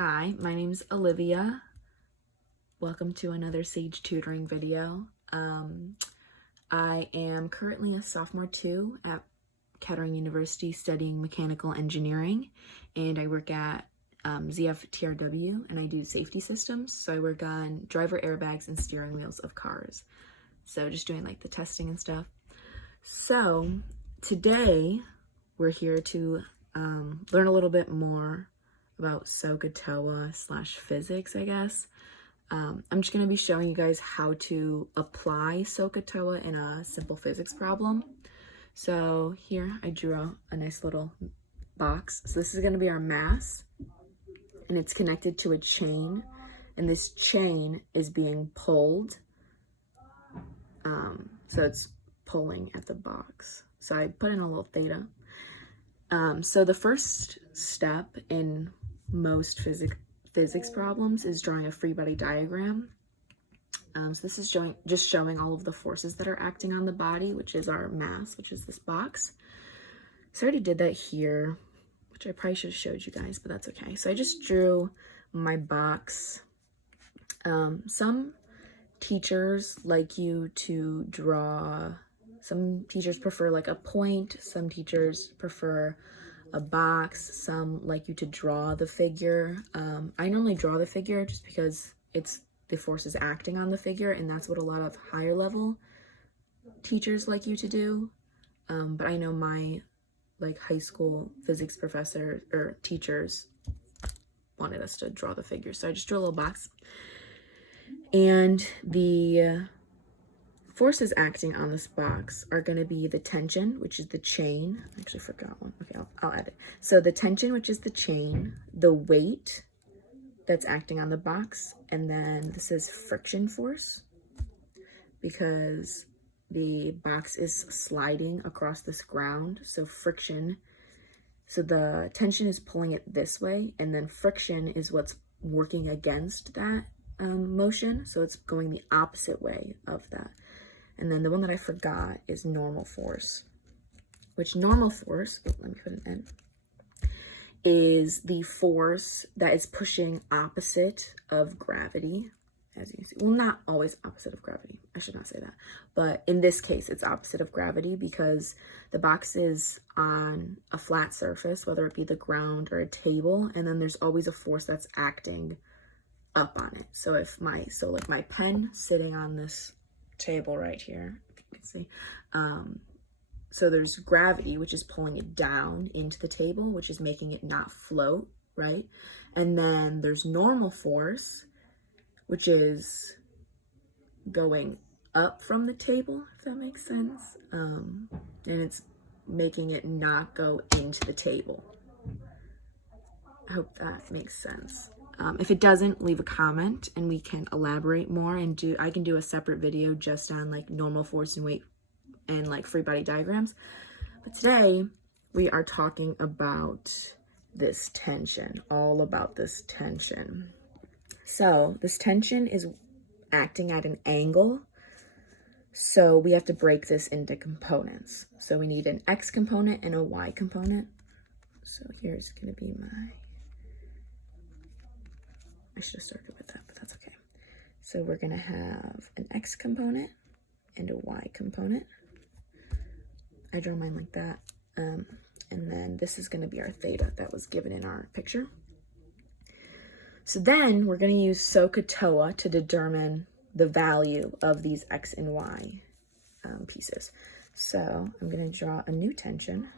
Hi, my name's Olivia. Welcome to another Sage tutoring video. I am currently a sophomore 2 at Kettering University studying mechanical engineering, and I work at ZF and I do safety systems. So I work on driver airbags and steering wheels of cars. So just doing like the testing and stuff. So today we're here to learn a little bit more about SOHCAHTOA / physics, I guess. I'm just going to be showing you guys how to apply SOHCAHTOA in a simple physics problem. So here I drew a nice little box. So this is going to be our mass, and it's connected to a chain, and this chain is being pulled. So it's pulling at the box. So I put in a little theta. So the first step in most physics problems is drawing a free body diagram. So this is just showing all of the forces that are acting on the body, which is our mass, which is this box. So I already did that here, which I probably should have showed you guys, but that's okay. So I just drew my box. Some teachers like you to draw, some teachers prefer like a point, some teachers prefer a box, some like you to draw the figure. I normally draw the figure just because it's the forces acting on the figure, and that's what a lot of higher level teachers like you to do. But I know my like high school physics professor or teachers wanted us to draw the figure, so I just drew a little box. And the forces acting on this box are going to be the tension, which is the chain. I actually forgot one. Okay, I'll add it. So the tension, which is the chain, the weight that's acting on the box, and then this is friction force because the box is sliding across this ground. So friction, so the tension is pulling it this way, and then friction is what's working against that motion. So it's going the opposite way of that. And then the one that I forgot is normal force, which normal force, let me put an N, is the force that is pushing opposite of gravity, as you can see. Well, not always opposite of gravity. I should not say that. But in this case, it's opposite of gravity because the box is on a flat surface, whether it be the ground or a table, and then there's always a force that's acting up on it. So if like my pen sitting on this table right here, if you can see, so there's gravity, which is pulling it down into the table, which is making it not float, right? And then there's normal force, which is going up from the table, if that makes sense. And it's making it not go into the table. I hope that makes sense. If it doesn't, leave a comment and we can elaborate more, and I can do a separate video just on like normal force and weight and like free body diagrams. But today we are talking about this tension, all about this tension. So this tension is acting at an angle. So we have to break this into components. So we need an X component and a Y component. So here's gonna be I should have started with that, but that's okay. So we're gonna have an X component and a Y component. I draw mine like that. And then this is gonna be our theta that was given in our picture. So then we're gonna use SOHCAHTOA to determine the value of these X and Y pieces. So I'm gonna draw a new tension.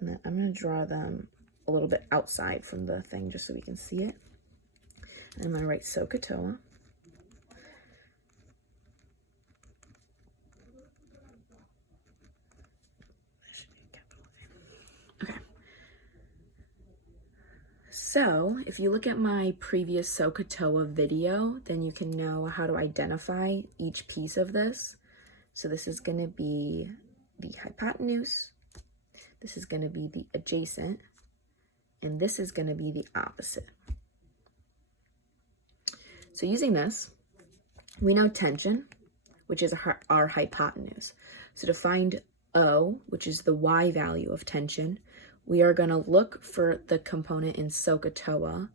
And then I'm going to draw them a little bit outside from the thing just so we can see it. And I'm going to write SOHCAHTOA. Okay. So if you look at my previous SOHCAHTOA video, then you can know how to identify each piece of this. So this is going to be the hypotenuse. This is going to be the adjacent, and this is going to be the opposite. So using this, we know tension, which is our hypotenuse. So to find O, which is the Y value of tension, we are going to look for the component in SOHCAHTOA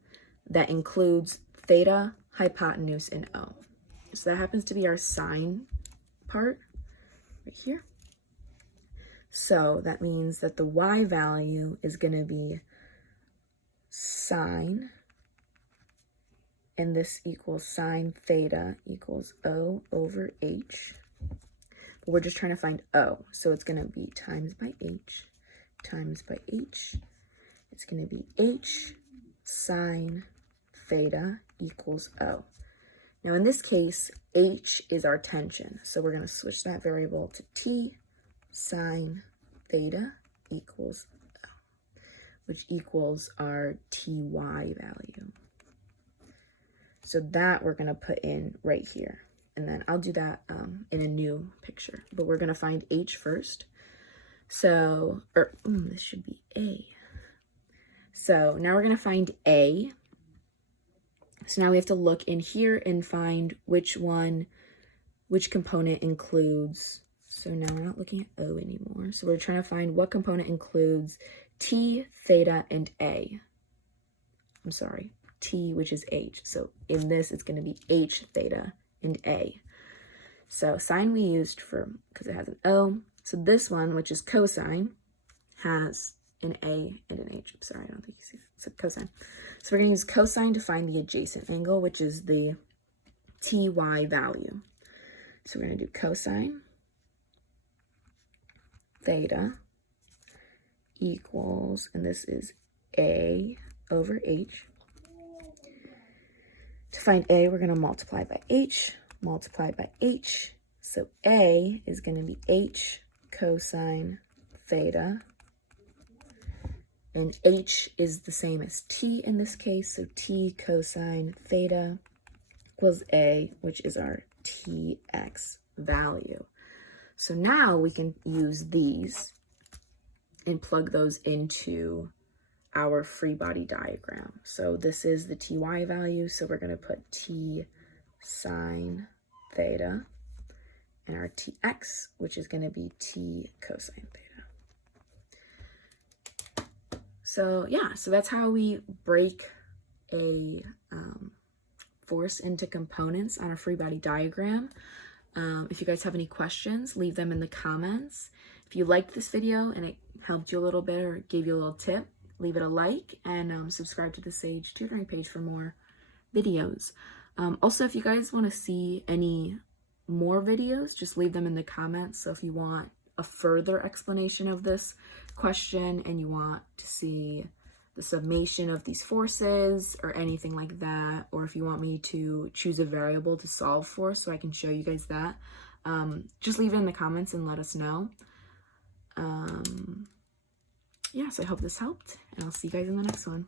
that includes theta, hypotenuse, and O. So that happens to be our sine part right here. So that means that the Y value is going to be sine, and this equals sine theta equals O over H. But we're just trying to find O. So it's going to be times by H times by H. It's going to be H sine theta equals O. Now in this case, H is our tension. So we're going to switch that variable to T sine theta equals O, which equals our TY value. So that we're going to put in right here. And then I'll do that in a new picture. But we're going to find H first. So, this should be A. So now we're going to find A. So now we have to look in here and find which component includes. So now we're not looking at O anymore. So we're trying to find what component includes T, theta, and A. I'm sorry, T, which is H. So in this, it's going to be H, theta, and A. So sine we used because it has an O. So this one, which is cosine, has an A and an H. I'm sorry, I don't think you see that. So cosine. So we're going to use cosine to find the adjacent angle, which is the TY value. So we're going to do cosine theta equals, and this is A over H. To find A, we're going to multiply by H, multiply by H. So A is going to be H cosine theta. And H is the same as T in this case. So T cosine theta equals A, which is our TX value. So now we can use these and plug those into our free body diagram. So this is the TY value. So we're going to put T sine theta and our TX, which is going to be T cosine theta. So yeah, so that's how we break a force into components on a free body diagram. If you guys have any questions, leave them in the comments. If you liked this video and it helped you a little bit or gave you a little tip, leave it a like and subscribe to the Sage tutoring page for more videos. Also, if you guys want to see any more videos, just leave them in the comments. So if you want a further explanation of this question and you want to see the summation of these forces or anything like that, or if you want me to choose a variable to solve for so I can show you guys that, just leave it in the comments and let us know. Yeah, so I hope this helped, and I'll see you guys in the next one.